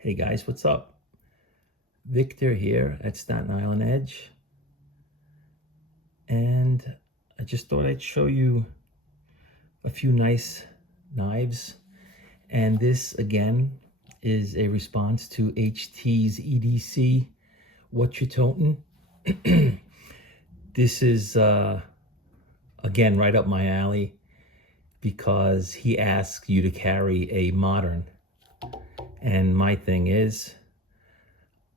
Hey guys, what's up? Victor here at Staten Island Edge. And I just thought I'd show you a few nice knives. And this again is a response to HT's EDC, What You Totin'. This is again right up my alley because he asks you to carry a modern. And my thing is,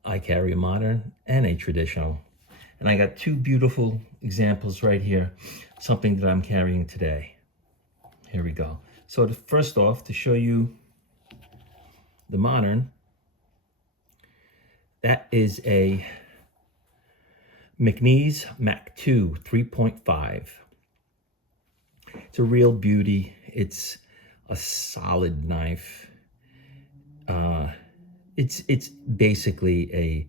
I carry a modern and a traditional. And I got two beautiful examples right here, something that I'm carrying today. Here we go. So first off, to show you the modern, that is a McNeese Mac 2 3.5. It's a real beauty. It's a solid knife. It's basically a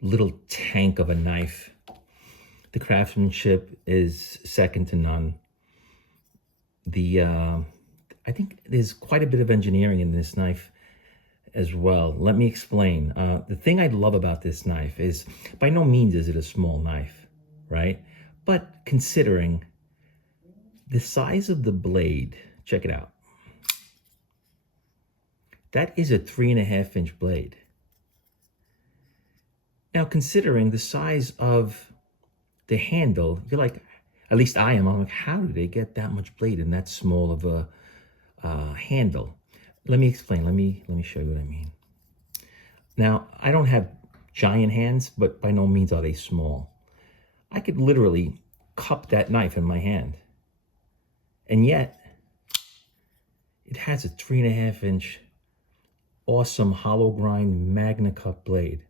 little tank of a knife. The craftsmanship is second to none. I think there's quite a bit of engineering in this knife as well. Let me explain. The thing I love about this knife is, by no means is it a small knife, right? But considering the size of the blade, check it out. That is a 3.5-inch blade. Now, considering the size of the handle, you're like, at least I am, I'm like, how do they get that much blade in that small of a handle? Let me explain. Let me show you what I mean. Now, I don't have giant hands, but by no means are they small. I could literally cup that knife in my hand. And yet, it has a 3.5-inch awesome hollow grind Magna Cut blade.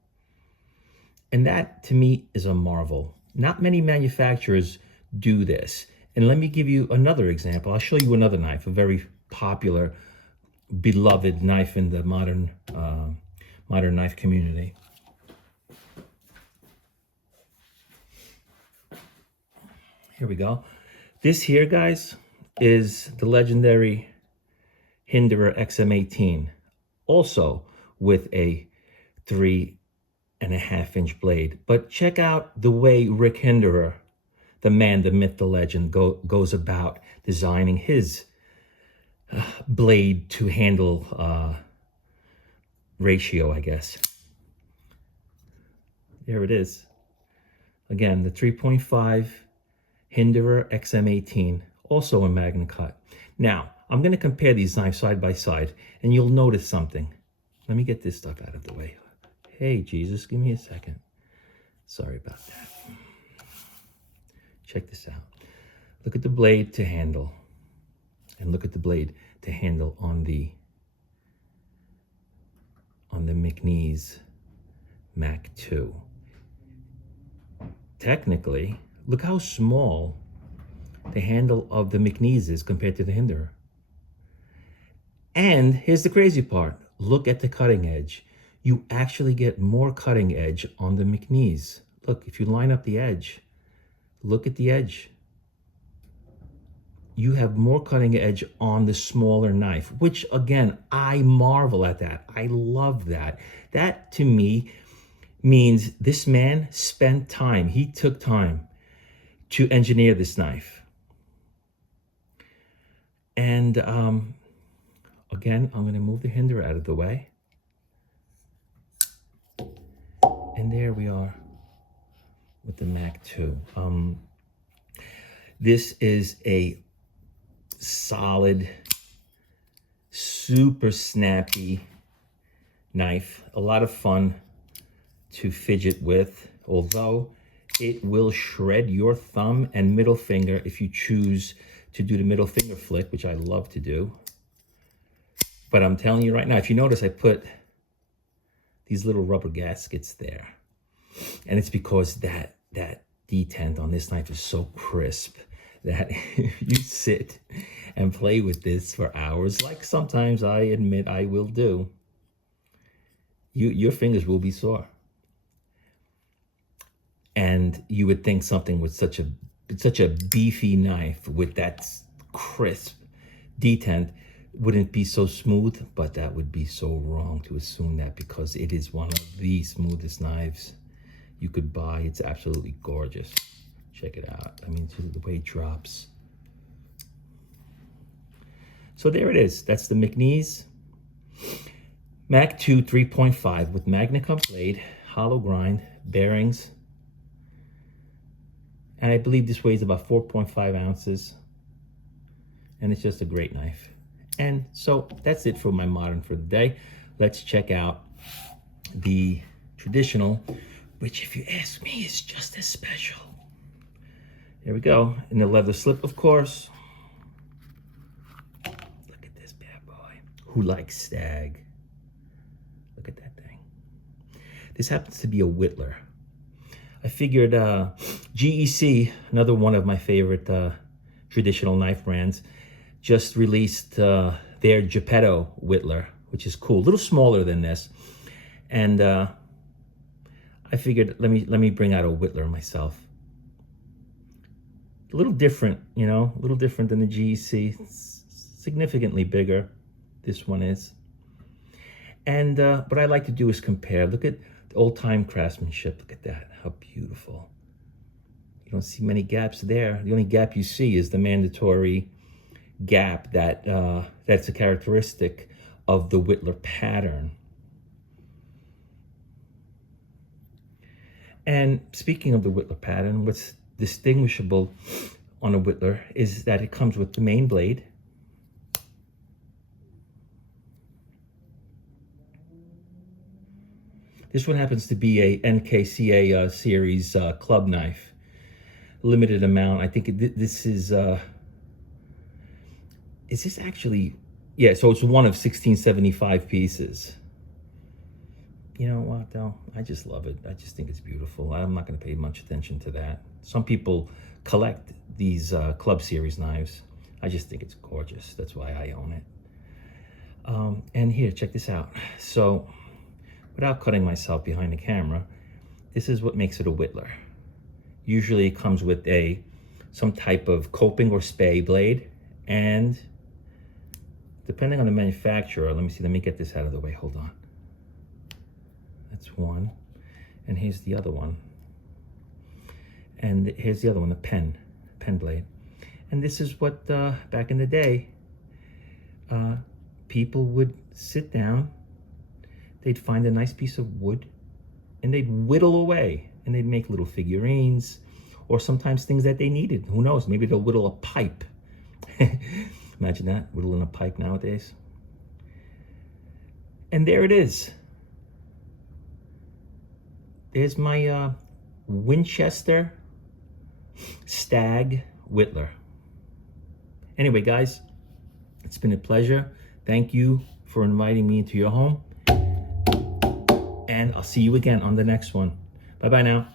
And that, to me, is a marvel. Not many manufacturers do this. And let me give you another example. I'll show you another knife, a very popular, beloved knife in the modern knife community. Here we go. This here, guys, is the legendary Hinderer XM18, also with a 3.5-inch blade. But check out the way Rick Hinderer, the man, the myth, the legend, goes about designing his blade to handle ratio, I guess. There it is. Again, the 3.5 Hinderer XM18, also a Magna Cut. Now, I'm going to compare these knives side by side, and you'll notice something. Let me get this stuff out of the way. Hey, Jesus, give me a second. Sorry about that. Check this out. Look at the blade to handle, and look at the blade to handle on the McNeese Mac 2. Technically, look how small the handle of the McNeese is compared to the Hinderer. And here's the crazy part. Look at the cutting edge. You actually get more cutting edge on the McNeese. Look, if you line up the edge, look at the edge. You have more cutting edge on the smaller knife, which again, I marvel at that. I love that. That to me means this man spent time. He took time to engineer this knife. And again, I'm going to move the Hinderer out of the way. And there we are with the Mac 2. This is a solid, super snappy knife. A lot of fun to fidget with, although it will shred your thumb and middle finger if you choose to do the middle finger flick, which I love to do. But I'm telling you right now, if you notice, I put these little rubber gaskets there. And it's because that detent on this knife is so crisp that you sit and play with this for hours, like sometimes I admit I will do. Your fingers will be sore. And you would think something with such a beefy knife with that crisp detent wouldn't be so smooth, but that would be so wrong to assume that, because it is one of the smoothest knives you could buy. It's absolutely gorgeous. Check it out. I mean, just the way it drops. So there it is. That's the McNeese Mac 2 3.5 with Magna Cum blade, hollow grind, bearings. And I believe this weighs about 4.5 ounces. And it's just a great knife. And so that's it for my modern for the day. Let's check out the traditional, which if you ask me is just as special. There we go. In the leather slip, of course. Look at this bad boy. Who likes stag? Look at that thing. This happens to be a Whittler. I figured GEC, another one of my favorite traditional knife brands, just released their Geppetto Whittler, which is cool, a little smaller than this. And I figured, let me bring out a Whittler myself. A little different, you know, a little different than the GEC. It's significantly bigger, this one is. And what I like to do is compare. Look at the old-time craftsmanship. Look at that, how beautiful. You don't see many gaps there. The only gap you see is the mandatory gap that that's a characteristic of the Whittler pattern. And speaking of the Whittler pattern, what's distinguishable on a Whittler is that it comes with the main blade, this one happens to be a NKCA series club knife, limited amount. I think this is this actually, yeah, so it's one of 1675 pieces. You know what though, I just love it. I just think it's beautiful. I'm not going to pay much attention to that. Some people collect these club series knives. I just think it's gorgeous. That's why I own it. And here, check this out. So without cutting myself behind the camera, this is what makes it a Whittler. Usually it comes with some type of coping or spay blade, and depending on the manufacturer, let me get this out of the way, hold on. That's one, and here's the other one. And here's the other one, the pen blade. And this is what, back in the day, people would sit down, they'd find a nice piece of wood, and they'd whittle away, and they'd make little figurines, or sometimes things that they needed. Who knows, maybe they'll whittle a pipe. Imagine that, whittling a pipe nowadays. And there it is. There's my Winchester Stag Whittler. Anyway, guys, it's been a pleasure. Thank you for inviting me into your home. And I'll see you again on the next one. Bye-bye now.